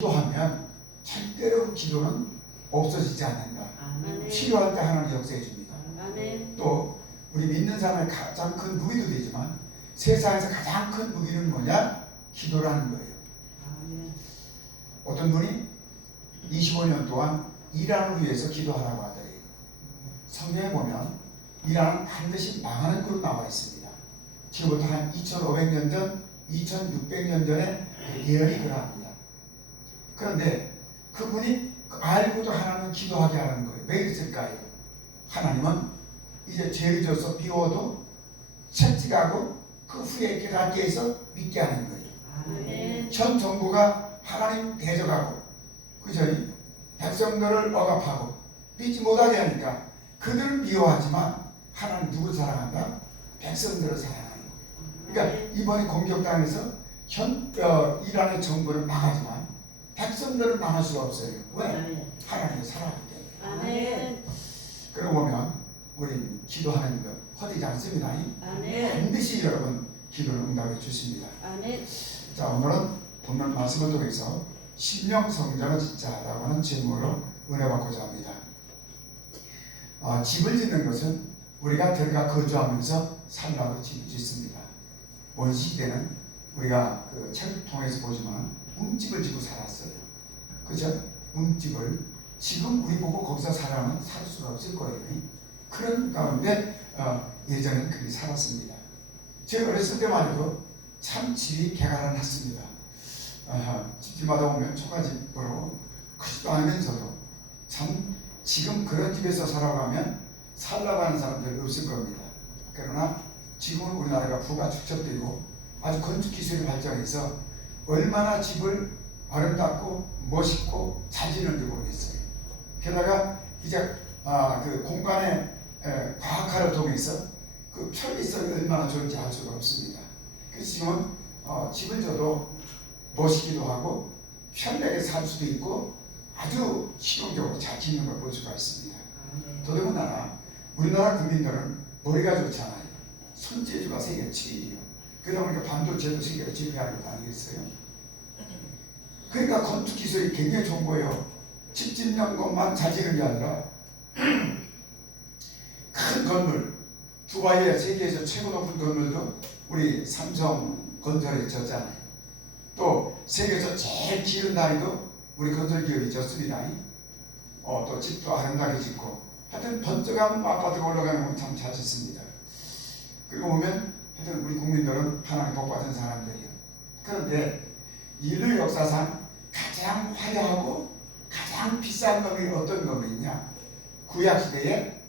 기도하면 절대로 기도는 없어지지 않는다. 아멘. 필요할 때 하나님 역사해 줍니다. 아멘. 또 우리 믿는 사람의 가장 큰 무기도 되지만 세상에서 가장 큰 무기는 뭐냐? 기도라는 거예요. 아멘. 어떤 분이 25년 동안 이란을 위해서 기도하라고 하더래요. 성경에 보면 이란은 반드시 망하는 걸로 나와 있습니다. 지금부터 한 2500년 전, 2600년 전에 예언이 그러합니다. 그런데 그분이 알고도 하나님은 기도하게 하는 거예요. 왜 그랬을까요? 하나님은 이제 죄를 져서 비워도 채찍하고 그 후에 깨닫게 해서 믿게 하는 거예요. 아멘. 현 정부가 하나님 대적하고 그죠? 백성들을 억압하고 믿지 못하게 하니까 그들을 미워하지만 하나님 누굴 사랑한다? 백성들을 사랑하는 거예요. 그러니까 이번에 공격당해서 이란의 정부를 망하지만 백성들은 망할 수가 없어요. 왜? 하나님을 사랑하기 때문에. 아멘. 그러고 보면 우리는 기도하는 것 허되지 않습니다. 아멘. 반드시 여러분 기도를 응답해 주십니다. 아멘. 자, 오늘은 본문 말씀을 통해서 신령 성전을 짓자라고 하는 제목으로 은혜 받고자 합니다. 집을 짓는 것은 우리가 들어가 거주하면서 살라고 집을 짓습니다. 원시시대는 우리가 그 책을 통해서 보지만 움집을 짓고 살았어요. 그죠? 움집을 지금 우리 보고 거기서 살아면 살 수가 없을 거예요. 그런 가운데 예전에는 그렇게 살았습니다. 제가 어렸을 때만 해도 참 집이 개가를 났습니다. 집집마다 보면 초가집으로 크지도 않으면서도 참 지금 그런 집에서 살아가면 살라고 하는 사람들 없을 겁니다. 그러나 지금은 우리나라가 부가 축적되고 아주 건축 기술이 발전해서 얼마나 집을 아름답고 멋있고 잘 짓는지 모르겠어요. 게다가 이제 그 공간의 과학화를 통해서 그 편리성이 얼마나 좋은지 알 수가 없습니다. 그래서 지금은 집을 져도 멋있기도 하고 편리하게 살 수도 있고 아주 실용적으로 잘 짓는 걸 볼 수가 있습니다. 더더군다나 우리나라 국민들은 머리가 좋잖아요. 손재주가 세계 7위예요. 그러다 보니까 반도체도 세계로 지배하는 거 아니겠어요? 그러니까 건축 기술이 굉장히 좋은 거예요. 집 짓는 것만 잘 짓는 게 아니라 큰 건물, 두바이에 세계에서 최고 높은 건물도 우리 삼성건설이 졌잖아요. 또 세계에서 제일 길은 다리도 우리 건설기업이 졌습니다. 또 집도 아름다게 짓고 하여튼 번쩍하면 아파트가 올라가는 건 참 잘 짓습니다. 그리고 보면 하여튼 우리 국민들은 하나님 복 받은 사람들이에요. 그런데 인류 역사상 가장 화려하고 가장 비싼 건물이 어떤 건물이냐? 구약시대의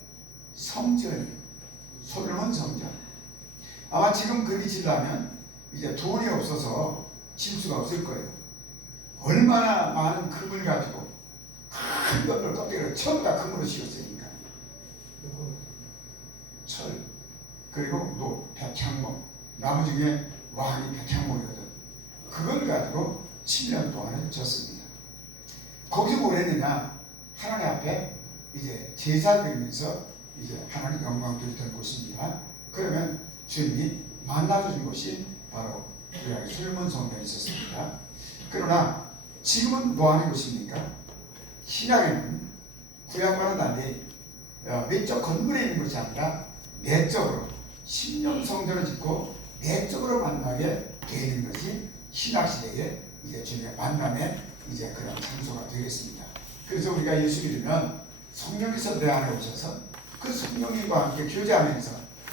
성전이에요. 솔로몬 성전. 아마 지금 그리 지려면 이제 돈이 없어서 질 수가 없을 거예요. 얼마나 많은 금을 가지고 큰 건물 껍데기를 전부 다 금으로 씌웠으니까. 철, 그리고 백향목, 나무 중에 왕이 백향목이거든. 그걸 가지고 7년 동안을 졌습니다. 거기서 뭘 했느냐? 하나님 앞에 이제 제사 드리면서 이제 하나님 영광 드리던 곳입니다. 그러면 주님이 만나주신 곳이 바로 구약의 솔로몬 성전이 있었습니다. 그러나 지금은 뭐 하는 곳입니까? 신약에는 구약과는 달리 외적 건물에 있는 것이 아니라 내적으로 신령 성전을 짓고 내적으로 만나게 되어 있는 것이 신약시대의 이제 주님의 만남의 이제 그런 장소가 되겠습니다. 그래서 우리가 예수 믿으면 성령께서 내 안에 오셔서 그 성령님과 함께 교제하면서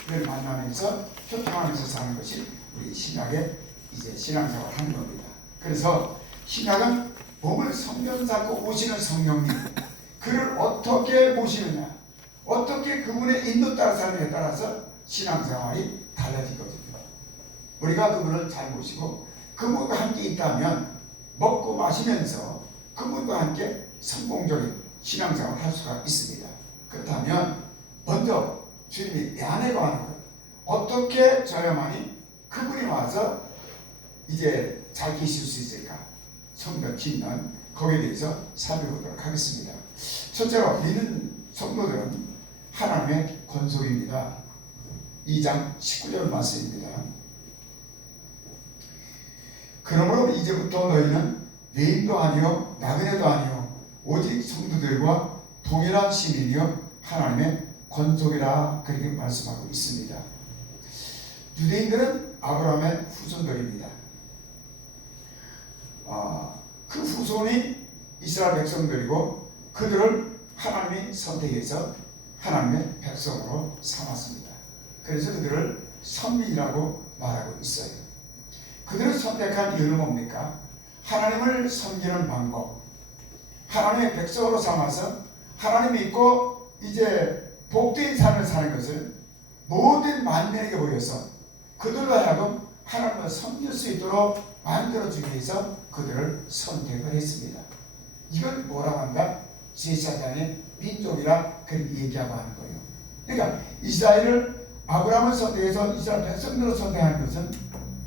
늘 만나면서 소통하면서 사는 것이 우리 신약의 이제 신앙생활을 하는 겁니다. 그래서 신약은 몸을 성령 삼고 오시는 성령님, 그를 어떻게 모시느냐, 어떻게 그분의 인도 따라 사느냐에 따라서 신앙생활이 달라지거든요. 우리가 그분을 잘 모시고 그분과 함께 있다면 먹고 마시면서 그분과 함께 성공적인 신앙생활을 할 수가 있습니다. 그렇다면 먼저 주님이 내 안에 거하는 것, 어떻게 저야만이 그분이 와서 이제 잘 계실 수 있을까? 성경 짓는 거기에 대해서 살펴보도록 하겠습니다. 첫째로 믿는 성도들은 하나님의 권속입니다. 2장 19절 말씀입니다. 그러므로 이제부터 너희는 유대인도 아니요 나그네도 아니요 오직 성도들과 동일한 시민이요 하나님의 권속이라 그렇게 말씀하고 있습니다. 유대인들은 아브라함의 후손들입니다. 그 후손이 이스라엘 백성들이고 그들을 하나님이 선택해서 하나님의 백성으로 삼았습니다. 그래서 그들을 선민이라고 말하고 있어요. 그들을 선택한 이유는 뭡니까? 하나님을 섬기는 방법, 하나님의 백성으로 삼아서 하나님 믿고 이제 복된 삶을 사는 것을 모든 만민에게 보여서 그들로 하여금 하나님을 섬길 수 있도록 만들어주기 위해서 그들을 선택을 했습니다. 이걸 뭐라고 한다? 제사장의 민족이라 그렇게 얘기하고 하는 거예요. 그러니까 이스라엘을 아브라함을 선택해서 이스라엘 백성들을 선택한 것은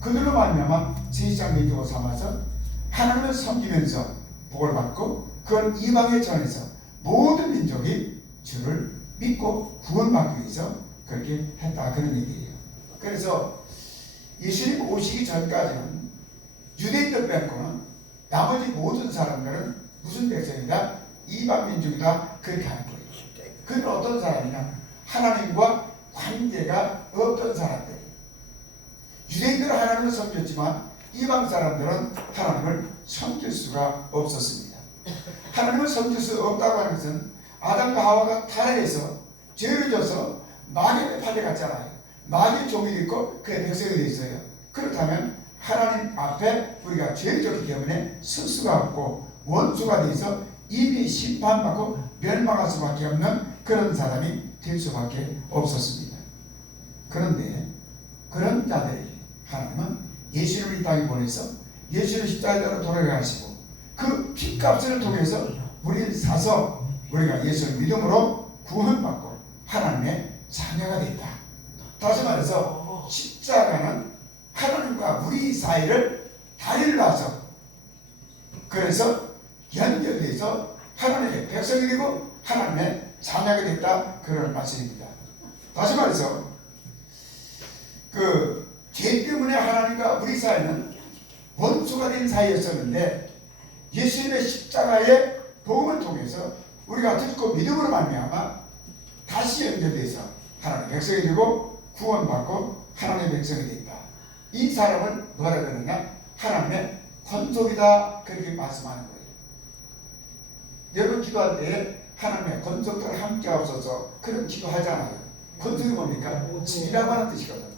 그들로 말미암아 제사장 민족으로 삼아서 하나님을 섬기면서 복을 받고 그걸 이방에 전해서 모든 민족이 주를 믿고 구원받기 위해서 그렇게 했다 그런 얘기예요. 그래서 예수님 오시기 전까지는 유대인들 빼고는 나머지 모든 사람들은 무슨 백성이다? 이방 민족이다 그렇게 하는 거예요. 그들은 어떤 사람이냐? 하나님과 관계가 없던 사람들. 유대인들은 하나님을 섬겼지만 이방 사람들은 하나님을 섬길 수가 없었습니다. 하나님을 섬길 수 없다고 하는 것은 아담과 하와가 타락해서 죄를 져서 마귀의 팔에 갔잖아요. 마귀의 종이 있고 그의 백성이 되어 있어요. 그렇다면 하나님 앞에 우리가 죄를 졌기 때문에 쓸 수가 없고 원수가 돼서 이미 심판받고 멸망할 수밖에 없는 그런 사람이 될 수밖에 없었습니다. 그런데 그런 자들에게 하나님은 예수를 이 땅에 보내서 예수를 십자가로 돌아가시고 그 피값을 통해서 우리를 사서 우리가 예수를 믿음으로 구원받고 하나님의 자녀가 됐다. 다시 말해서 십자가는 하나님과 우리 사이를 다리를 놔서 그래서 연결돼서 하나님의 백성이 되고 하나님의 자녀가 됐다 그런 말씀입니다. 다시 말해서 그 죄 때문에 하나님과 우리 사이는 원수가 된 사이였었는데 예수님의 십자가의 복음을 통해서 우리가 듣고 믿음으로 말미암아 다시 연결돼서 하나님의 백성이 되고 구원받고 하나님의 백성이 된다. 이 사람을 뭐라 그러느냐? 하나님의 권속이다 그렇게 말씀하는 거예요. 여러분 기도할 때 하나님의 권속들 함께 하옵소서 그런 기도하잖아요. 권속이 뭡니까? 집이라고 하는 뜻이거든.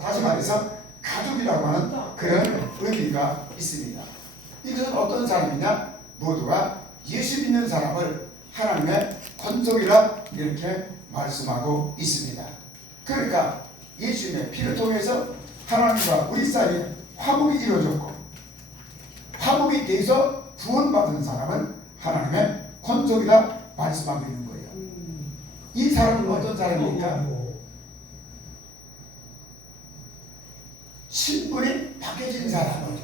다시 말해서 가족이라고 하는 그런 의미가 있습니다. 이것은 어떤 사람이냐? 모두가 예수 믿는 사람을 하나님의 권속이라 이렇게 말씀하고 있습니다. 그러니까 예수님의 피를 통해서 하나님과 우리 사이에 화목이 이루어졌고 화목이 돼서 구원받은 사람은 하나님의 권속이라 말씀하고 있는 거예요. 이 사람은 어떤 사람입니까? 신분이 바뀌어진 사람은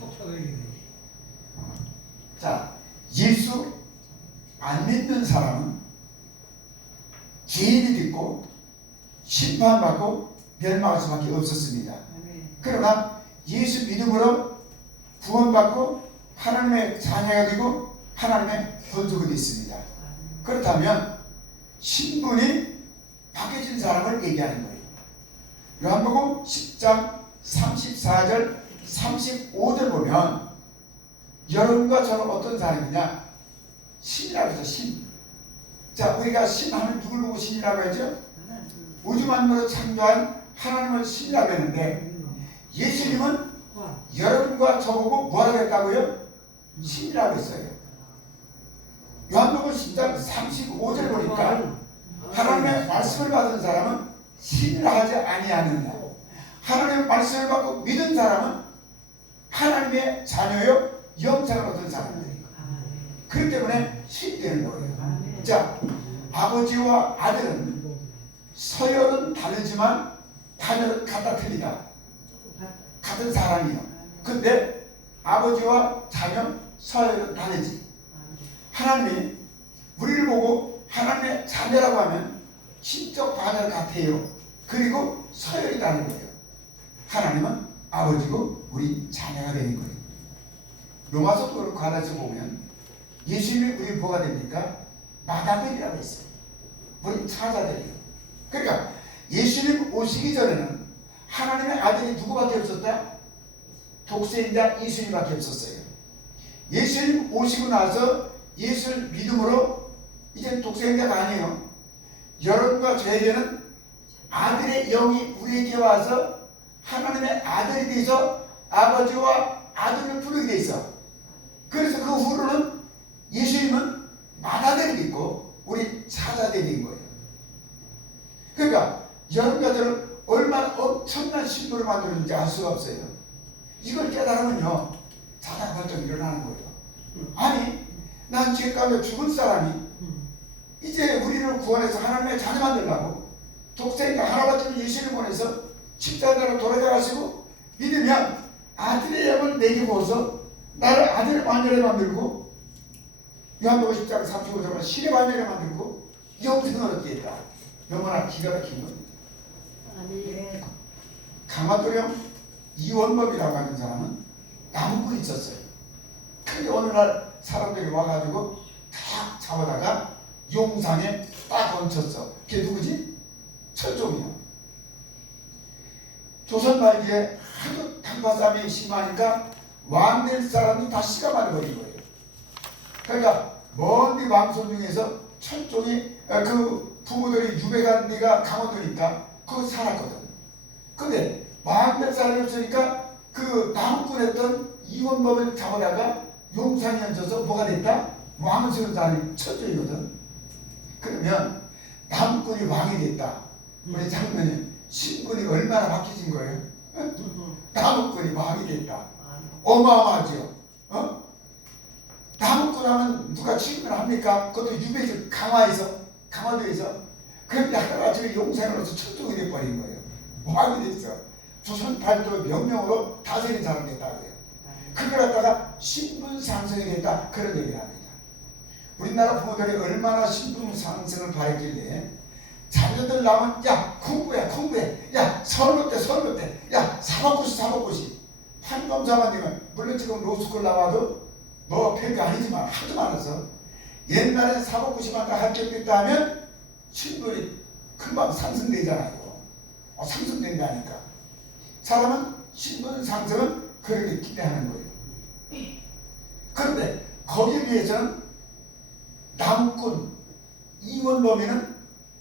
자 예수 안 믿는 사람은 죄인이 됐고 심판받고 멸망할 수밖에 없었습니다. 그러나 예수 믿음으로 구원받고 하나님의 자녀가 되고 하나님의 권속이 됐습니다. 그렇다면 신분이 바뀌어진 사람을 얘기하는 거예요. 요한복음 10장 34절 35절 보면 여러분과 저는 어떤 사람이냐? 신이라고 해서 신. 자 우리가 신 하면 누굴 보고 신이라고 하죠? 우주 만물을 창조한 하나님을 신이라고 했는데 예수님은 여러분과 저보고 뭐라고 했다고요? 신이라고 했어요. 요한복음 10장 35절 보니까 하나님의 말씀을 받은 사람은 신이라 하지 아니하느냐. 하나님의 말씀을 받고 믿은 사람은 하나님의 자녀요 영생을 얻은 사람들이에요. 그렇기 때문에 신이 되는 거예요. 자 아버지와 아들은 서열은 다르지만 자녀는 같다 틀리다. 같은 사람이요. 근데 아버지와 자녀 서열은 다르지. 하나님이 우리를 보고 하나님의 자녀라고 하면 신적 자녀 같아요. 그리고 서열이 다른 거예요. 하나님은 아버지고 우리 자녀가 되는 거예요. 로마서도 그렇고 가라서 보면 예수님이 우리 뭐가 됩니까? 마다들이라고 했어요. 우리 사자들이요. 그러니까 예수님 오시기 전에는 하나님의 아들이 누구밖에 없었다? 독생자 예수님밖에 없었어요. 예수님 오시고 나서 예수를 믿음으로 이제 독생자가 아니에요. 여러분과 저에게는 아들의 영이 우리에게 와서 하나님의 아들이 돼서 아버지와 아들을 부르게 돼 있어. 그래서 그 후로는 예수님은 맏아들이 있고 우리 사자들인 거예요. 그러니까 여러분과 저는 얼마나 엄청난 신부를 만드는지 알 수가 없어요. 이걸 깨달으면요 자다가 벌떡 일어나는 거예요. 아니 난 죄 가운데 죽은 사람이 이제 우리를 구원해서 하나님의 자녀 만들라고 독생자 하나밖에 예수를 보내서 십자가로 돌아가시고 믿으면 아들의 영을 내게 부어서 나를 아들의 완전히 만들고 요한복음 10장 35절은 신의 완전히 만들고 영생을 얻게 했다. 너무나 기가 막힌 겁니다. 아멘. 강화도령 이원법이라고 하는 사람은 나무꾼이 있었어요. 근데 어느 날 사람들이 와가지고 탁 잡아다가 용상에 딱 얹혔어. 그게 누구지? 철종이요. 조선 말기에 하도 강파싸움이 심하니까 왕 될 사람이 다 씨가 말려버린 거예요. 그러니까 먼 왕손 중에서 철종이 그 부모들이 유배간 데가 강원도니까 거기 살았거든. 근데 왕 될 사람이 없으니까 그 나무꾼 했던 이원법을 잡아다가 용상에 얹혀서 뭐가 됐다? 왕을 세운 사람이 철종이거든. 그러면 나무꾼이 왕이 됐다. 우리 장로님 신분이 얼마나 바뀌신 거예요? 나무꾼이 왕이 됐다. 어마어마하죠. 나무꾼 하면 누가 취급을 합니까? 그것도 유배지 강화도에서. 그런데 하나가지고 용산으로서 철종이 돼버린 거예요. 왕이 됐어. 조선 팔도 명령으로 다스리는 사람이 됐다고 해요. 그걸 갖다가 신분 상승이 됐다. 그런 얘기를 합니다. 우리나라 부모들이 얼마나 신분 상승을 바랬길래 자녀들 나오면 야 공부해 야 서울대 야 사법고시 판검사만 되면 물론 지금 로스쿨 나와도 너 별거 아니지만 하도 많아서 옛날에 사법고시만 다 합격됐다 하면 신분이 금방 상승되잖아요. 상승된다니까. 사람은 신분 상승은 그렇게 기대하는 거예요. 그런데 거기에 비해서는 나무꾼 이원범이는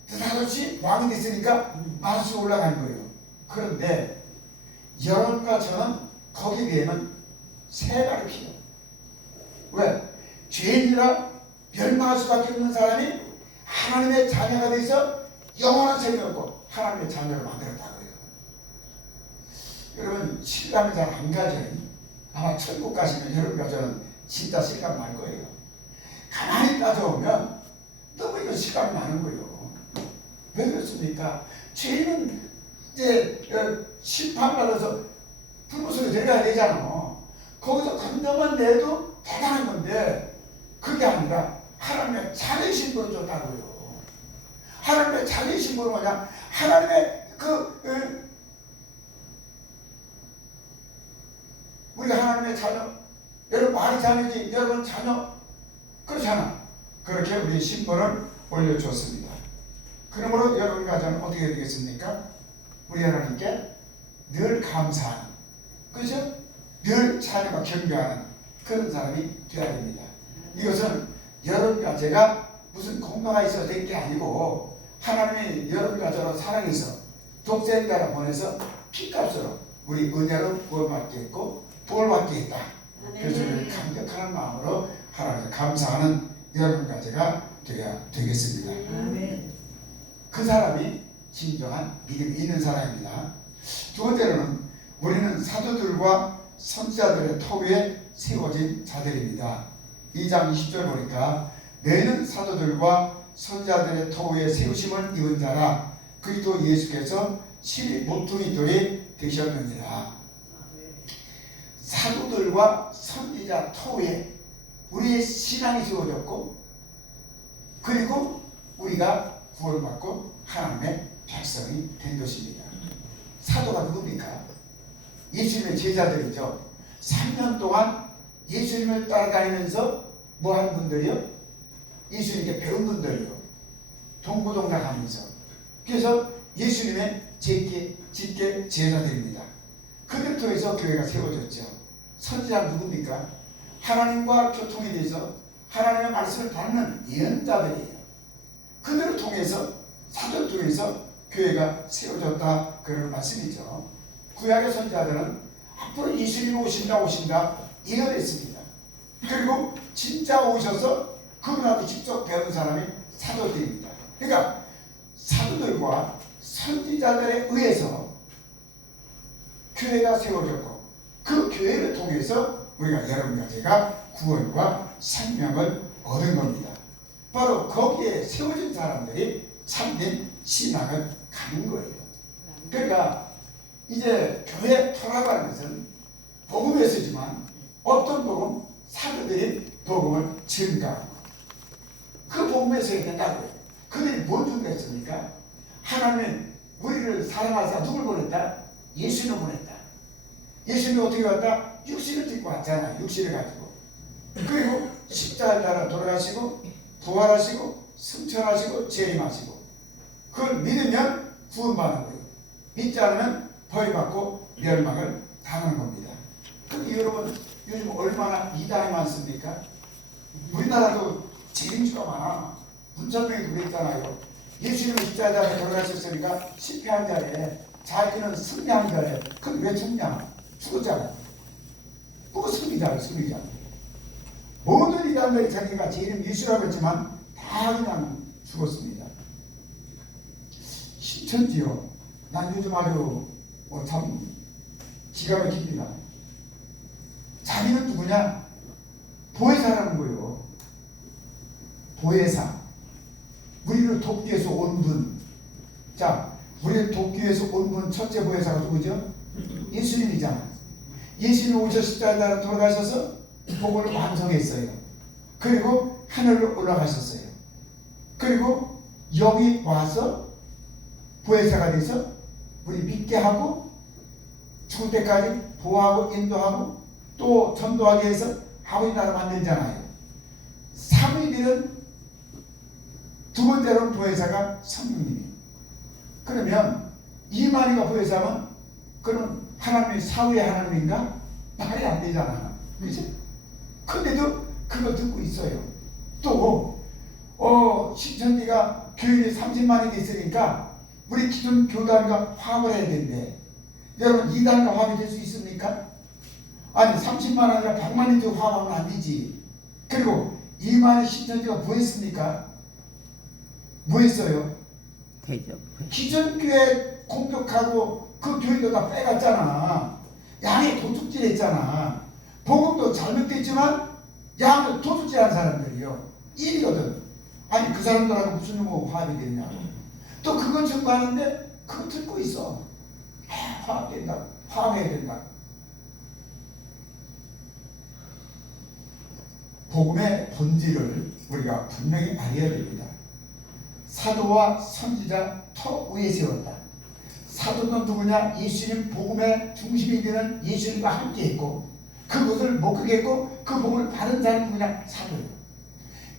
느닷없이 왕이 됐으니까 만수가 올라간 거예요. 그런데 여러분과 저는 거기에 비하면 세 발이 피요. 왜? 죄인이라 멸망할 수밖에 없는 사람이 하나님의 자녀가 돼서 영원한 생명을 얻고 하나님의 자녀를 만들었다고요. 여러분 실감이 잘 안 가죠. 아마 천국 가시면 여러분과 저는 진짜 실감 날 거예요. 가만히 따져보면 너무 이거 실감이 나는 거예요. 왜 그렇습니까? 죄인은 이제 심판받아서 불구속에 들어가야 되잖아. 거기서 건너만 내도 대단한 건데 그게 아니라 하나님의 자녀의 신분을 줬다고요. 하나님의 자녀의 신분은 뭐냐? 하나님의 우리가 하나님의 자녀, 여러분 말이 자녀지 여러분 자녀 그렇잖아. 그렇게 우리 신분을 올려줬습니다. 그러므로 여러분과 저는 어떻게 되겠습니까? 우리 하나님께 늘 감사하는, 그죠? 늘 자녀가 경배하는 그런 사람이 되어야 됩니다. 이것은 여러분과 제가 무슨 공로가 있어서 된 게 아니고 하나님이 여러분과 저를 사랑해서 독생자를 보내서 피값으로 우리 은혜로 구원받게 했고 복을받게 했다. 그래서 감격하는 마음으로 하나님께 감사하는 여러분과 제가 되어야 되겠습니다. 아멘. 그 사람이 진정한 믿음이 있는 사람입니다. 두 번째로는 우리는 사도들과 선지자들의 터 위에 세워진 자들입니다. 2장 20절 보니까 너희는 사도들과 선지자들의 터 위에 세우심을 입은 자라 그리스도 예수께서 실이 모퉁이 돌이 되셨느니라. 사도들과 선지자 터 위에 우리의 신앙이 세워졌고 그리고 우리가 구원받고 하나님의 백성이 된 것입니다. 사도가 누굽니까? 예수님의 제자들이죠. 3년 동안 예수님을 따라다니면서 뭐 하는 분들이요? 예수님께 배운 분들이요. 동고동락하면서. 그래서 예수님의 직계 제자들입니다. 그들 통해서 교회가 세워졌죠. 선지자는 누굽니까? 하나님과 교통에 대해서 하나님의 말씀을 받는 예언자들이에요. 그들을 통해서 사도를 통해서 교회가 세워졌다 그런 말씀이죠. 구약의 선지자들은 앞으로 예수님이 오신다 예언했습니다. 그리고 진짜 오셔서 그분한테 직접 배운 사람이 사도들입니다. 그러니까 사도들과 선지자들에 의해서 교회가 세워졌고 그 교회를 통해서 우리가 여러분과 제가 구원과 생명을 얻은 겁니다. 바로 거기에 세워진 사람들이 참된 신앙을 가는 거예요. 그러니까 이제 교회 토라고 하는 것은 복음에 쓰지만 어떤 복음? 사도들이 복음을 증가하는 거. 그 복음에 써야 된다고요. 그들이 뭘 증거했습니까? 하나님은 우리를 사랑하사 누굴 보냈다? 예수를 보냈다. 예수님이 어떻게 왔다? 육신을 딛고 왔잖아요. 육신을 가지고. 그리고 십자가를 따라 돌아가시고 부활하시고 승천하시고 재림하시고 그걸 믿으면 구원받는 거예요. 믿지 않으면 벌받고 멸망을 당하는 겁니다. 근데 여러분 요즘 얼마나 이단이 많습니까? 우리나라도 재림주가 많아. 문천명이 그랬잖아요. 예수님은 십자가에 돌아가셨으니까 실패한 자리에 자기는 승리한 자리에 그럼 왜 죽냐? 죽었잖아요. 또 승리자예요. 승리자. 모든 이단들이 자기가 재림 예수라고 했지만 다 그냥 죽었습니다. 신천지요. 난 요즘 아주 참 기가 막힙니다. 자기는 누구냐? 보혜사라는 거예요. 보혜사. 우리를 돕기 위해서 온 분. 자, 우리를 돕기 위해서 온 분 첫째 보혜사가 누구죠? 예수님이잖아요. 예수님이 오셔 십자가에 돌아가셔서 복음을 완성했어요. 그리고 하늘로 올라가셨어요. 그리고 여기 와서 보혜사가 돼서 우리 믿게 하고 죽을 때까지 보호하고 인도하고 또 전도하기 위해서 아버지 나라 만들잖아요. 삼위일은 두 번째로는 보혜사가 성령님이에요. 그러면 이만희가 보혜사면 그럼 하나님이 사후의 하나님인가? 말이 안 되잖아. 그치? 근데도 그거 듣고 있어요. 또 신천지가 교인이 30만이 있으니까 우리 기존 교단과 화합을 해야 된대. 여러분 이단과 화합이 될 수 있습니까? 아니 30만 아니라 100만인지 화합하면 안 되지. 그리고 이만희 신천지가 뭐 했습니까? 뭐 했어요? 대접. 기존 교회 공격하고 그 교회도 다 빼갔잖아. 양이 도둑질 했잖아. 복음도 잘못됐지만 양을 도둑질한 사람들이요. 일이거든. 아니 그 사람들하고 무슨 화합이 되냐고. 또 그걸 증거하는데 그거 듣고 있어. 화합된다. 화합해야 된다. 복음의 본질을 우리가 분명히 알아야 됩니다. 사도와 선지자 터 위에 세웠다. 사도는 누구냐? 예수님 복음의 중심이 되는 예수님과 함께 했고 그것을 목격했고 그 복음을 받은 사람이 누구냐? 사도예요.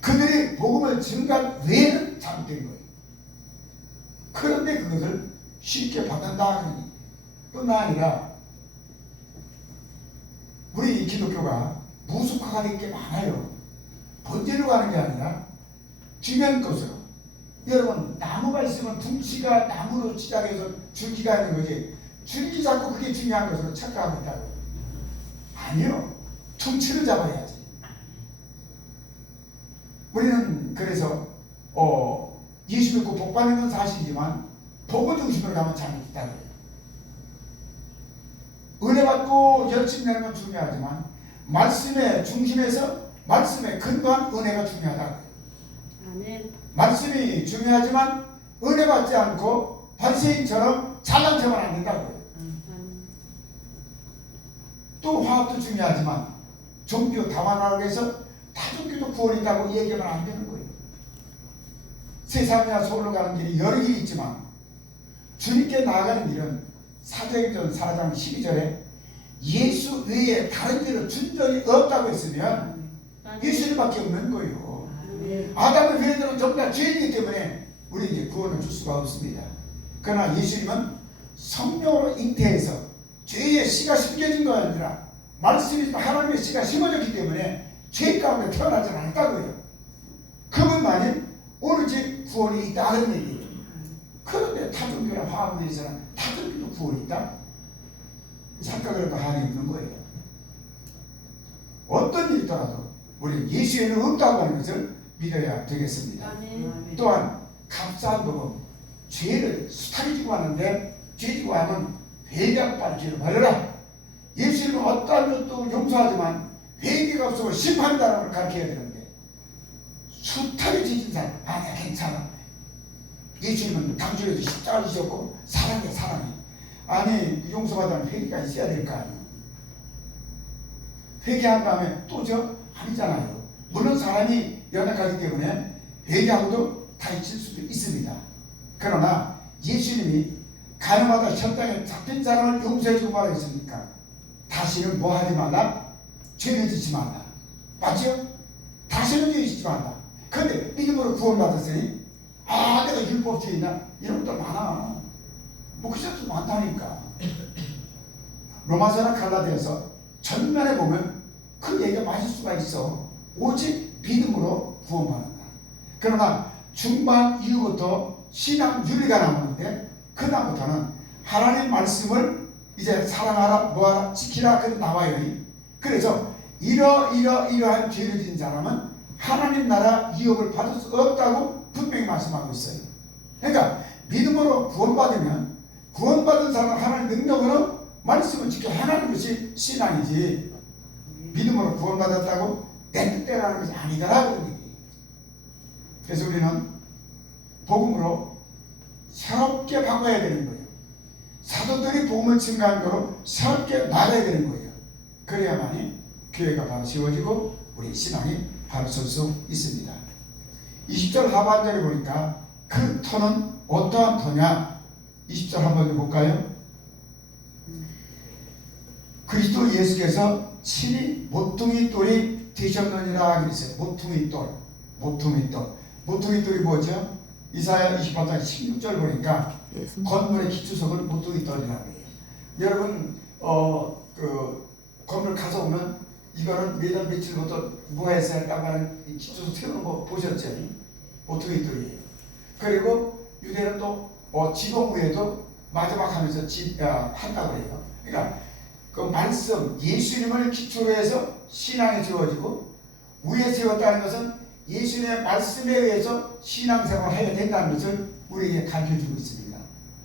그들이 복음을 증거한 외에는 잘못된 거예요. 그런데 그것을 쉽게 받는다 하니 뿐만 아니라 우리 기독교가 무속화가 된 게 많아요. 본질로 가는 게 아니라 주변 것으로. 여러분 나무가 있으면 둥치가 나무로 시작해서 줄기가 있는 거지 줄기 잡고 그게 중요한 것으로 착각하고 있다고요. 아니요. 둥치를 잡아야지. 우리는 그래서 예수 믿고 복 받는 건 사실이지만 복을 중심으로 가면 잘못했다고요. 은혜 받고 열심히 내는 건 중요하지만 말씀의 중심에서 말씀에 근거한 은혜가 중요하다고요. 아멘. 말씀이 중요하지만 은혜 받지 않고 바리새인처럼 잘난 척은 안 된다고요. 또 화합도 중요하지만 종교 다만하라고 해서 다종교도 구원이다고 얘기하면 안 되는 거예요. 세상이나 서울로 가는 길이 여러 길이 있지만 주님께 나아가는 길은 사도행전 4장 12절에 예수 외에 다른 데로 준 적이 없다고 했으면 예수님밖에 없는 거예요. 아담의 후예들은 전부 다 죄이기 때문에 우리 이제 구원을 줄 수가 없습니다. 그러나 예수님은 성령으로 잉태해서 죄의 씨가 심겨진 것이 아니라 말씀이 하나님의 씨가 심어졌기 때문에 죄 가운데 태어나지 않았다고요. 그분만이 오로지 구원이 있다 하는 얘기예요. 그런데 타종교나 화합문에서는 타종교도 구원이 있다? 착각을 해도 한이 없는 거예요. 어떤 일이 있더라도 우리는 예수에는 없다고 하는 것을 믿어야 되겠습니다. 또한 감사한 복음, 죄를 수탈이 지고 하는데 죄 지고 하면 회개하고 죄를 버려라. 예수님은 어떠한 것도 용서하지만 회개가 없으면 심판이라는 걸 가르쳐야 되는데 수탈이 지진 사람 아니야 괜찮아. 예수님은 당신에도 십자가를 지셨고 사랑해 사랑해. 아니 용서받으면 회개가 있어야 될 거 아니에요. 회개한 다음에 또 저 아니잖아요. 물론 사람이 연약하기 때문에 회개하고도 다칠 수도 있습니다. 그러나 예수님이 가늠하다 현장에 잡힌 사람을 용서해주고 말하고 있습니까? 다시는 뭐 하지 말라? 죄를 짓지 말라. 맞죠? 다시는 죄를 짓지 말라. 그런데 믿음으로 구원받았으니 아 내가 율법주의나 이런 것도 많아. 뭐 그 정도 많다니까. 로마서나 갈라디아서 전면에 보면 그 얘기가 맞을 수가 있어. 오직 믿음으로 구원받는다. 그러나 중반 이후부터 신앙 윤리가 나오는데 그 다음부터는 하나님 말씀을 이제 사랑하라 뭐하라 지키라 그렇게 나와요. 그래서 이러한 죄를 지은 사람은 하나님 나라 유업을 받을 수 없다고 분명히 말씀하고 있어요. 그러니까 믿음으로 구원받으면 구원받은 사람 하나님 능력으로 말씀을 지켜 행하는 것이 신앙이지 믿음으로 구원받았다고 내 뜻대로 하는 것이 아니더라 그런 얘기. 그래서 우리는 복음으로 새롭게 바꿔야 되는 거예요. 사도들이 복음을 증가한 거로 새롭게 나가야 되는 거예요. 그래야만이 교회가 바로 세워지고 우리 신앙이 바로 설 수 있습니다. 20절 하반절에 보니까 그 터는 어떠한 터냐? 20절 한번 볼까요? 그리스도 예수께서 친히 모퉁이 돌이 되셨느니라 그랬어요. 모퉁이 돌. 모퉁이 돌이 뭐죠? 이사야 28장 16절 보니까 건물의 기초석을 모퉁이 돌이라고 해요. 여러분 그 건물 가서 오면 이거는 매달 며칠부터 무화에서 했다가는 기초석 세우는 거 보셨죠? 모퉁이 돌이에요. 그리고 유대는 또 지붕 위에도 마지막 하면서 한다고 해요. 그러니까 그 말씀 예수님을 기초로 해서 신앙이 세워지고 위에 세웠다는 것은 예수님의 말씀에 의해서 신앙생활을 해야 된다는 것을 우리에게 가르쳐주고 있습니다.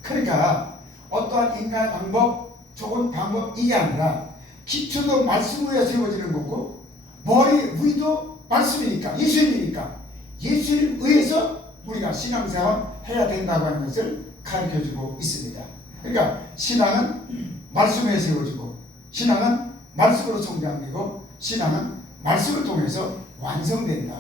그러니까 어떠한 인간의 방법, 좋은 방법 이게 아니라 기초도 말씀 위에 세워지는 거고 머리 위도 말씀이니까 예수님이니까 예수님 의해서 우리가 신앙생활 해야 된다고 하는 것을 가르쳐주고 있습니다. 그러니까 신앙은 말씀에 세워지고 신앙은 말씀으로 성장되고 신앙은 말씀을 통해서 완성된다.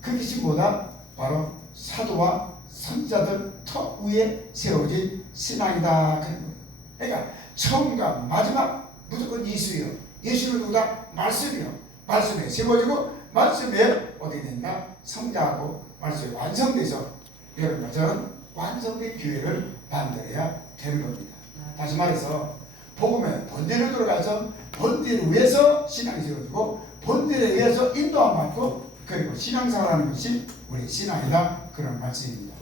그것이 뭐다? 바로 사도와 선지자들 터 위에 세워진 신앙이다. 그런 거예요. 그러니까 처음과 마지막 무조건 예수예요. 예수는 누구다? 말씀이요. 말씀에 세워지고 말씀에 어디 된다? 성장하고 말씀에 완성돼서 여러분과 저는 완성된 교회를 만들어야 되는 겁니다. 다시 말해서 복음의 본질로 들어가서 본질을 위해서 신앙이 세워지고 본질에 의해서 인도함 받고 그리고 신앙생활하는 것이 우리 신앙이다. 그런 말씀입니다.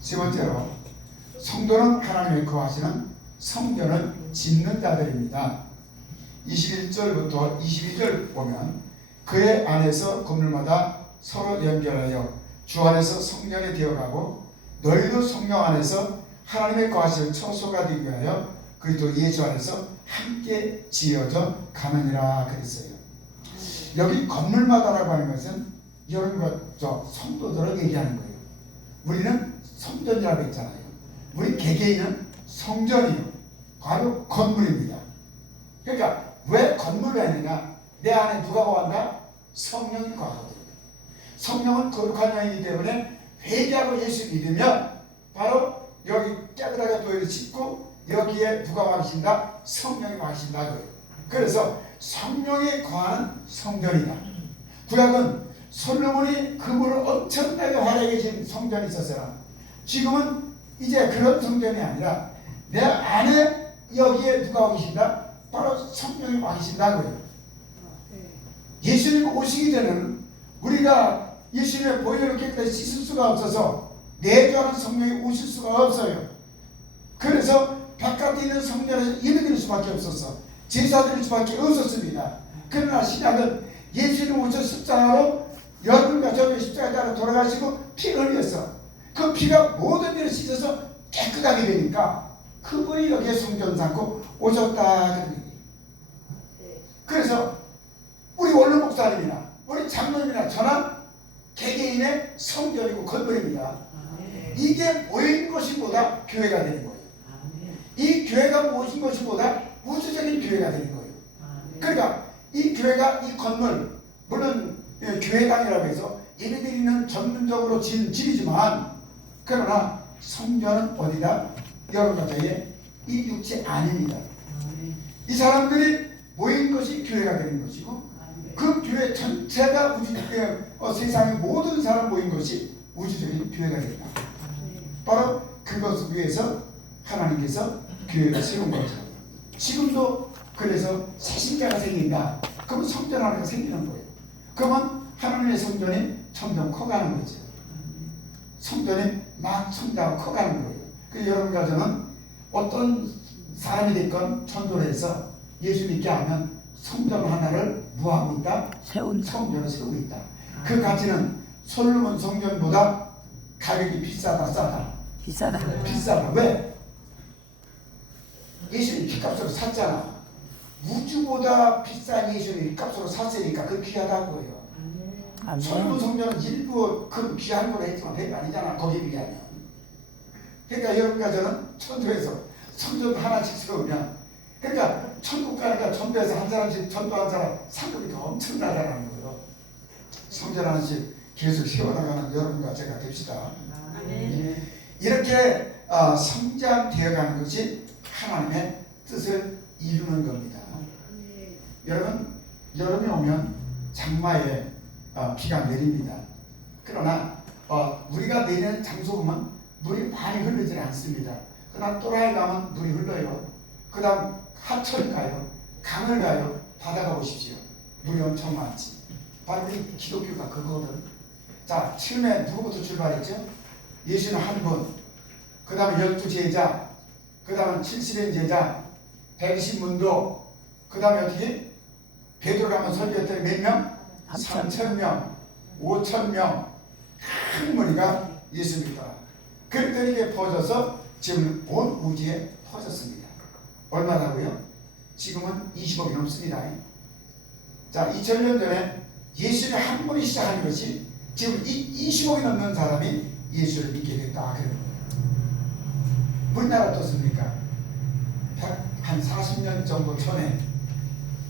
세 번째로 성도는 하나님의 거하시는 성전을 짓는 자들입니다. 21절부터 22절 보면 그의 안에서 건물마다 서로 연결하여 주 안에서 성전이 되어가고 너희도 성령 안에서 하나님의 거하실 처소가 되기 위하여 그리스도 예수 안에서 함께 지어져 가느니라 그랬어요. 여기 건물마다라고 하는 것은 여러분과 저 성도들을 얘기하는 거예요. 우리는 성전이라고 했잖아요. 우리 개개인은 성전이요. 바로 건물입니다. 그러니까 왜 건물을 했느냐? 내 안에 누가 거한다? 성령이 거하거든요. 성령은 거룩한 영이기 때문에 회개하고 예수 믿으면 바로 여기 깨끗하게 도를 짓고 여기에 누가 와 계신다? 성령이 와 계신다. 그래서 성령이 거하는 성전이다. 구약은 솔로몬이 그물을 엄청나게 화려하게 지은 성전이 있었어요. 지금은 이제 그런 성전이 아니라 내 안에 여기에 누가 와 계신다? 바로 성령이 와 계신다고요. 예수님 오시기 전에는 우리가 예수님의 보혈을 깨끗이 씻을 수가 없어서 내주하는 성령이 오실 수가 없어요. 그래서 바깥에 있는 성전에서 예배드릴 수밖에 없었어. 제사 드릴 수밖에 없었습니다. 그러나 신약은 예수님 오셔 십자가로 여러분과 저를 십자가로 돌아가시고 피를 흘렸어. 그 피가 모든 일을 씻어서 깨끗하게 되니까 그분이 여기에 성전 삼고 오셨다 그런 얘기예요. 그래서 우리 원로 목사님이나 우리 장로님이나 저는 개개인의 성전이고 건물입니다. 이게 모인 것이보다 교회가 되는 거예요. 이 교회가 모인 것이보다 우주적인 교회가 되는 거예요. 그러니까 이 교회가 이 건물 물론 교회당이라고 해서 예배드리는 전문적으로 지은 집이지만 그러나 성전은 어디다? 여러분 가정에 이 육체 안입니다. 이 사람들이 모인 것이 교회가 되는 것이고 그 교회 전체가 세상의 모든 사람 모인 것이 우주적인 교회가 된다. 바로 그것을 위해서 하나님께서 교회를 세운 거죠. 지금도 그래서 새 신자가 생긴다. 그러면 성전 하나가 생기는 거예요. 그러면 하나님의 성전이 점점 커가는 거죠. 성전이 막 성장하고 커가는 거예요. 그래서 여러분 가정은 어떤 사람이 됐건 전도를 해서 예수 믿게 하면 성전 하나를 무하고 있다? 성전을 세우고 있다. 그 가치는 솔로몬 성전보다 가격이 비싸다 싸다? 비싸다. 왜? 예수님 피값으로 샀잖아. 우주보다 비싼 예수님 값으로 샀으니까 그 귀하다고요. 솔로몬 성전은 일부 그 귀한 거로 했지만 별거 아니잖아. 거기에 비하면. 그러니까 여러분과 저는 천도에서 성전 하나씩 세우면 그러니까 천국 가니까 전도에서 한 사람씩 전도한 사람 상급이 엄청나다는 거예요. 성전 하나씩 계속 세워나가는 여러분과 제가 됩시다. 이렇게 성장되어가는 것이 하나님의 뜻을 이루는 겁니다. 여러분, 여름이 오면 장마에 비가 내립니다. 그러나 우리가 내리는 장소 보면 물이 많이 흐르지 않습니다. 그러나 또라이 가면 물이 흘러요. 그 다음 하천 가요. 강을 가요. 바다가 보십시오. 물이 엄청 많지. 바로 우리 기독교가 그거거든. 자, 처음에 누구부터 출발했죠? 예수는 한 분, 그 다음에 12제자, 그 다음에 70인 제자, 120문도, 그 다음에 어떻게? 베드로 가면 설교했더니 몇 명? 3,000명, 5,000명, 큰 무리가 예수 믿더라. 그랬더니 이게 퍼져서 지금 온 우주에 퍼졌습니다. 얼마라고요? 지금은 20억이 넘습니다. 자, 2000년 전에 예수를 한 분이 시작한 것이 지금 20억이 넘는 사람이 예수를 믿게 됐다. 그런 거예요. 우리나라 어떻습니까? 한 40년 정도 전에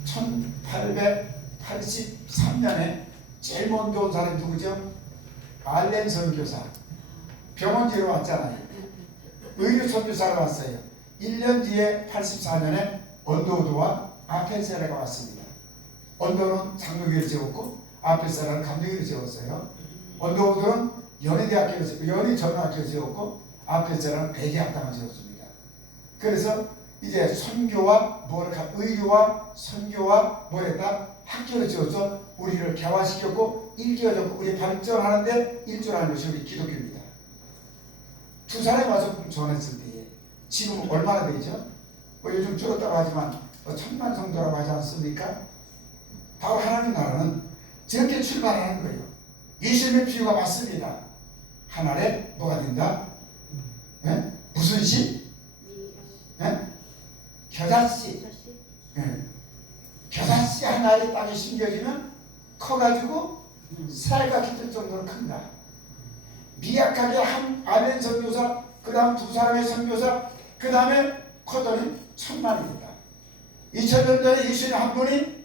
1883년에 제일 먼저 온 사람이 누구죠? 알렌 선교사. 병원지로 왔잖아요. 의료 선교사로 왔어요. 1년 뒤에 84년에 언더우드와 아펜세라가 왔습니다. 언더우드는 장로교를 세웠고 아펜세라는 감리교를 세웠어요. 언더우드는 연희전학교를 세웠고 아펜세라는 배제학당을 세웠습니다. 그래서 이제 선교와 의료와 선교와 학교를 지어서 우리를 개화시켰고 일교적으로 우리 발전하는데 일조하는 것이 우리 기독교입니다. 두 사람이 와서 전했을 때에 지금 얼마나 되죠? 요즘 줄었다고 하지만 1000만 성도라고 하지 않습니까? 바로 하나님 나라는 저렇게 출발하는 거예요. 예수님의 비유가 맞습니다. 하늘에 뭐가 된다? 네? 무슨 씨? 네? 겨자씨. 네. 겨자씨 하나의 땅에 심겨지면 커가지고 새가 깃들 정도로 큰다. 미약하게 한 알렌 선교사, 그 다음 두 사람의 선교사, 그 다음에 커더니 1000만이 된다. 2000년 전에 예수님 한 분이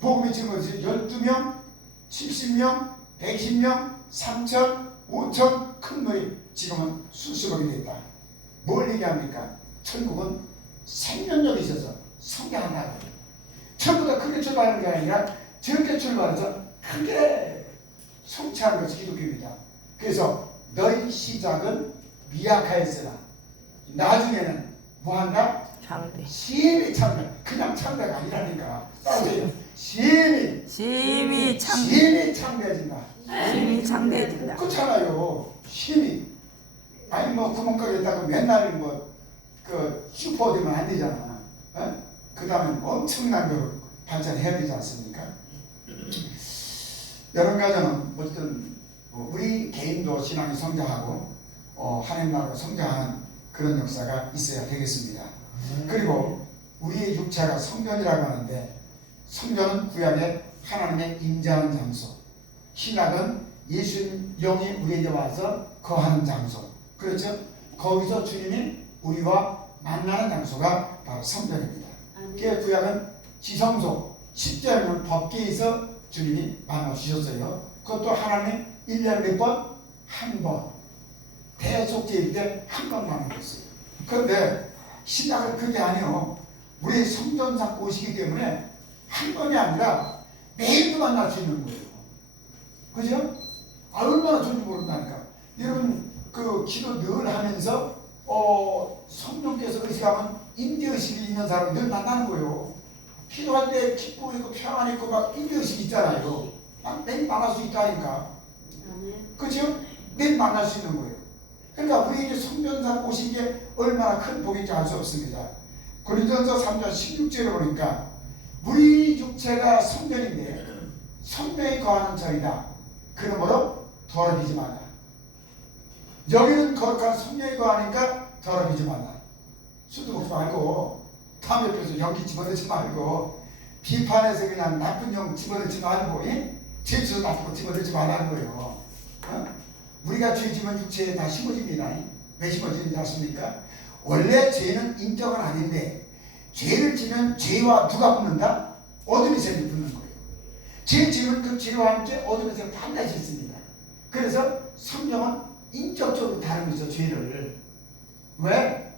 복음이 지은 것이 12명, 70명, 120명, 3천, 5천 큰 물이 지금은 수십억이 됐다. 뭘 얘기합니까? 천국은 생명력이 있어서 성장한다고. 처음부터 크게 출발하는 게 아니라 적게 출발해서 크게 성취하는 것이 기독교입니다. 그래서 너희 시작은 미약하였으나 나중에는 뭐한다? 장대. 심히 창대. 그냥 창대가 아니라니까. 따라해요. 심히 창대해진다. 심히 창대해진다. 그렇잖아요. 심히. 아니 뭐 구멍가게다가 맨날 그 슈퍼되면 안 되잖아. 그 다음에 엄청난 걸 발전해야 되지 않습니까? 여러분 가정은 어쨌든 우리 개인도 신앙이 성장하고 하나님 나라로 성장하는 그런 역사가 있어야 되겠습니다. 그리고 우리의 육체가 성전이라고 하는데 성전은 구약의 하나님의 임재하는 장소, 신약은 예수님 영이 우리에게 와서 거하는 장소. 그렇죠? 거기서 주님이 우리와 만나는 장소가 바로 성전입니다. 그 구약은 지성소, 십자가는 법계에서 주님이 만나 주셨어요. 그것도 하나님 1년에 몇 번? 한 번. 대속죄일 때 한 번 만나줬어요. 그런데 신약은 그게 아니에요. 우리 성전상 오시기 때문에 한 번이 아니라 매일도 만날 수 있는 거예요. 그죠? 얼마나 좋은지 모른다니까. 여러분 그 기도 늘 하면서 성령께서 의식하면 임재의식이 있는 사람 늘 만나는 거예요. 기도할 때 기쁨 있고 평안 있고 막 임재의식이 있잖아요. 막 매일 만날 수 있다니까. 그죠? 매일 만날 수 있는 거예요. 그러니까 우리에게 성전상 오신 게 얼마나 큰 복인지 알 수 없습니다. 고린도전서 3장 16절에 보니까 우리 육체가 성전인데 성령이 거하는 절이다. 그러므로 더럽히지 마라. 여기는 거룩한 성령이 거하니까 더럽히지 마라. 술도 먹지 말고 담배 피워서 연기 집어넣지 말고 비판해서 그냥 나쁜 영 집어넣지 말고 죄수 나쁜 거 집어넣지 말라는 거예요. 우리가 죄 지면 육체에 다 심어집니다. 왜 심어지는지 아십니까? 원래 죄는 인격은 아닌데 죄를 지면 죄와 누가 붙는다? 어둠의 세력이 붙는 거예요. 죄 지면 그 죄와 함께 어둠의 세력이 반드시 있습니다. 그래서 성경은 인격적으로 다루면서 죄를 왜?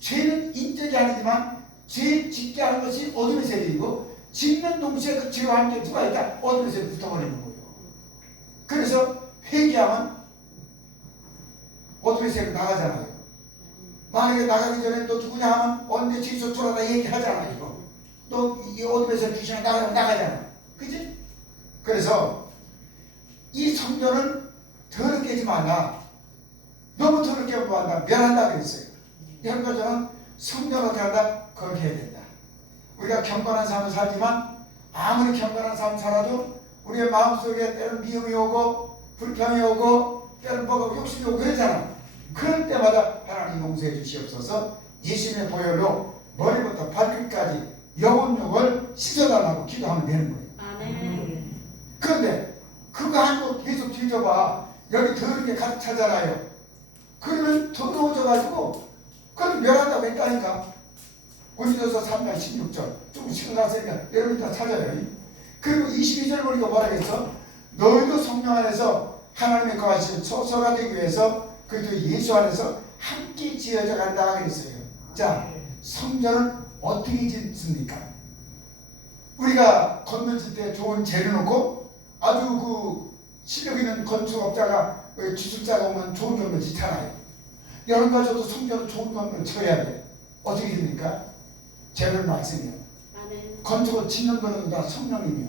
죄는 인격이 아니지만 죄 짓게 하는 것이 어둠의 세력이고 짓는 동시에 그 죄와 함께 누가 있다? 어둠의 세력이 붙어버리는 거예요. 그래서 회개하면 어둠의 세력이 나가잖아요. 만약에 나가기 전에 또 누구냐 하면 언제 Jesus 돌아다 얘기하잖아요. 이거. 또 이 어둠에서 귀신이 나가잖아. 그치? 그래서 이 성전을 더럽게 하지 말라. 너무 더럽게 하면 뭐한다? 멸한다 그랬어요. 여러분과 저는 성전을 어떻게 한다? 그렇게 해야 된다. 우리가 경건한 삶을 살지만 아무리 경건한 삶을 살아도 우리의 마음속에 때는 미움이 오고 불평이 오고 때는 뭐가 욕심이 오고 그러잖아. 그럴 때마다 하나님 용서해 주시옵소서. 예수님의 보혈로 머리부터 발끝까지 영혼욕을 씻어달라고 기도하면 되는 거예요. 아멘. 그런데 그거 하고 계속 뒤져봐. 여기 더럽게 가득 차잖아요. 그러면 더러워져가지고 그걸 멸한다고 했다니까. 고린도서 3장 16절 조금 시간 갔으니까 여러분 다 찾아요. 그리고 22절 보니까 뭐라 그랬어? 너희도 성령 안에서 하나님의 거하신 소서가 되기 위해서 그리고 예수 안에서 함께 지어져 간다 그랬어요. 자, 성전은 어떻게 짓습니까? 우리가 건물질 때 좋은 재료 놓고 아주 그 실력 있는 건축업자가 기술자가 오면 좋은 건물 짓잖아요. 여러분과 저도 성전은 좋은 건물을 쳐야 돼. 어떻게 됩니까? 재료를 말씀이요. 건축을 짓는 분은 다 성령이며.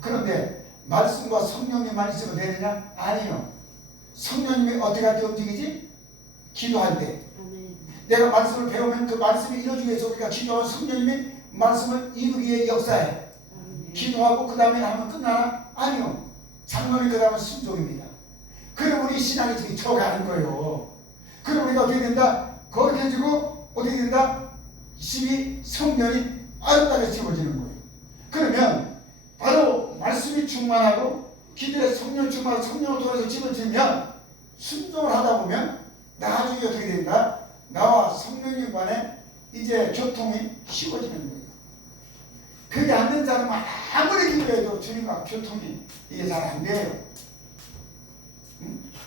그런데 말씀과 성령님만 있으면 되느냐? 아니요. 성령님이 어떻게 할 때 움직이지? 기도할 때. 내가 말씀을 배우면 그 말씀이 이루어지기 위해서 우리가 기도하면 성령님이 말씀을 이루기 위해 역사해. 기도하고 그 다음에 하면 끝나나? 아니요. 장로님 그 다음은 순종입니다. 그럼 우리 신앙이 지금 쳐가는 거예요. 그럼 우리가 어떻게 된다? 거룩해지고 어떻게 된다? 심히 성전이 아름답게 지어지는 거예요. 그러면 바로 말씀이 충만하고 기도에 성령 충만하고 성령을 통해서 집을 지으면 순종을 하다 보면 나중에 어떻게 된다? 나와 성령님 간에 이제 교통이 쉬워지는 거예요. 그게 안 된 사람은 아무리 기도해도 주님과 교통이 이게 잘 안 돼요.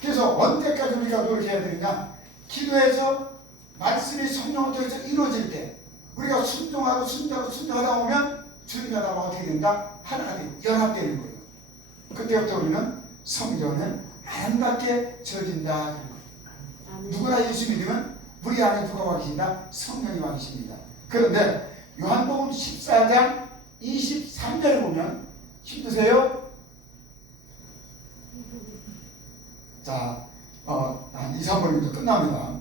그래서 언제까지 우리가 노력해야 되느냐? 기도해서 말씀이 성령을 통해서 이루어질 때 우리가 순종하다 보면 주님과 나가 어떻게 된다? 하나가 되고 연합되는 거예요. 그때부터 우리는 성전은 아름답게 지어진다. 누구나 예수 믿으면 우리 안에 누가 와 계신다? 성령이 와 계십니다. 그런데 요한복음 14장 23절을 보면 힘드세요? 자, 한 2, 3분이면 끝납니다.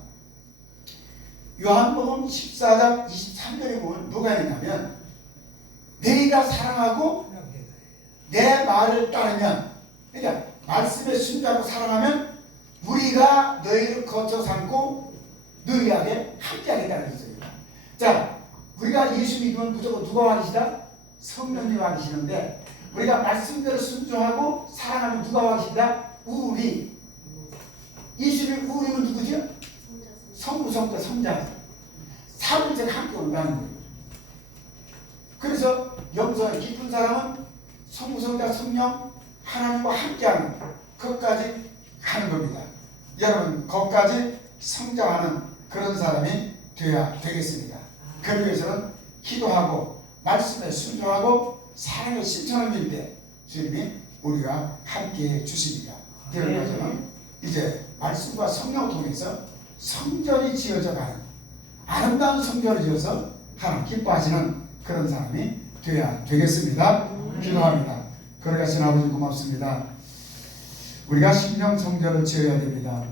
요한복음 14장 23절에 보면 누가 있냐면 너희가 사랑하고 내 말을 따르면, 그러니까 말씀에 순종하고 사랑하면 우리가 너희를 거쳐 삼고 너희에게 함께하겠다는 것이에요. 자, 우리가 예수 믿으면 무조건 누가 와 계시다? 성령이 와 계시는데 우리가 말씀대로 순종하고 사랑하면 누가 와 계시다? 우리. 예수님 우리는 누구죠? 성부, 성자, 성자. 삼위일체가 함께 온다는 거예요. 그래서 영성이 깊은 사람은 성부, 성자, 성령 하나님과 함께하는 것까지 가는 겁니다. 여러분 거기까지 성장하는 그런 사람이 되어야 되겠습니다. 그러기 위해서는 기도하고 말씀에 순종하고 사랑의 실천을 믿을 때 주님이 우리가 함께해 주십니다. 그래서 이제 말씀과 성령을 통해서 성전이 지어져 가는 아름다운 성전을 지어서 하나님 기뻐하시는 그런 사람이 되어야 되겠습니다. 기도합니다. 그러하신 아버지 고맙습니다. 우리가 심령 성전을 지어야 됩니다.